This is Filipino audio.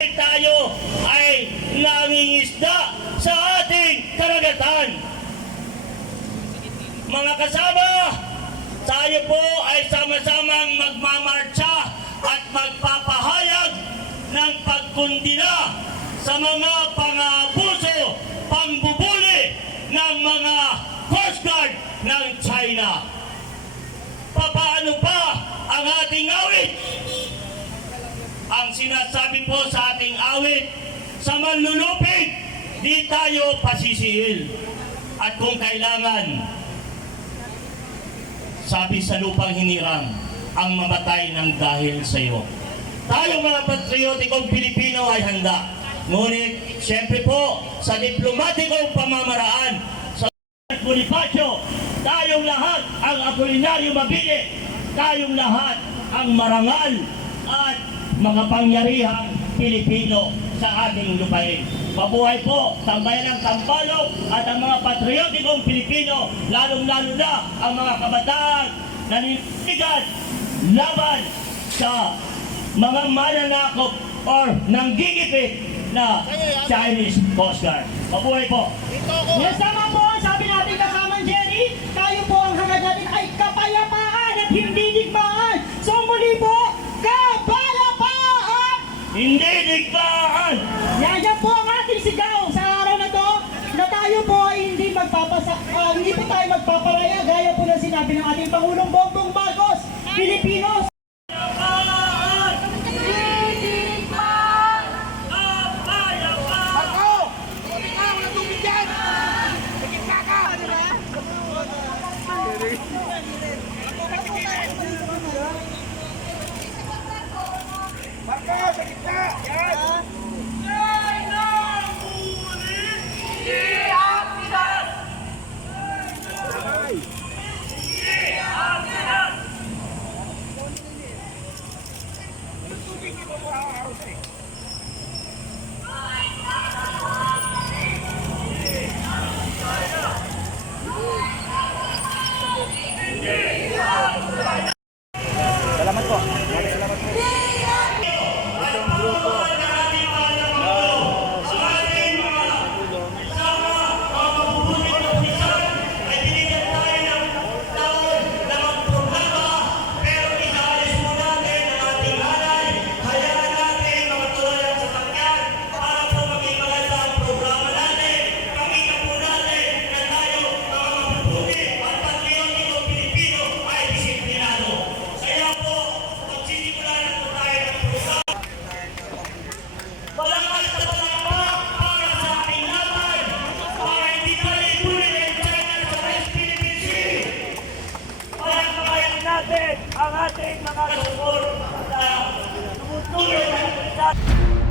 Tayo ay nangingisda sa ating karagatan. Mga kasama, tayo po ay sama-samang magmamarcha at magpapahayag ng pagkundina sa mga pang-aabuso, pangbubuli ng mga Coast Guard ng China. Paano pa ang ating awit? Ang sinasabi po sa ating awit, sa manlulupig, di tayo pasisihil. At kung kailangan, sabi sa lupang hinirang, ang mamatay ng dahil sa iyo. Tayo mga patriotikong Pilipino ay handa. Ngunit, siyempre po, sa diplomatikong pamamaraan, sa Bonifacio, tayong lahat ang Apolinario Mabini, tayong lahat ang marangal at mga pangyarihang Pilipino sa ating lupain. Mabuhay po, tambayan ng Sampaloc at ang mga patriotikong Pilipino, lalong-lalo na ang mga kabataan na naninindigan laban sa mga mananakop or nanggigipit na Chinese Coast Guard. Mabuhay po! Yes, tama po. Sabi natin kasamang Jerry, tayo po ang hangad natin ay kapayapaan at hindi digmaan. So muli po, kapayapaan! Hindi digmaan! Yan po ang ating sigaw sa araw na to, na tayo po ay hindi po tayo magpaparaya gaya po na sinabi ng ating Pangulong Bongbong Marcos. Pilipinos, salamat po. Salamat po. Itong grupo ang ating mga sumur sa tumutulong ng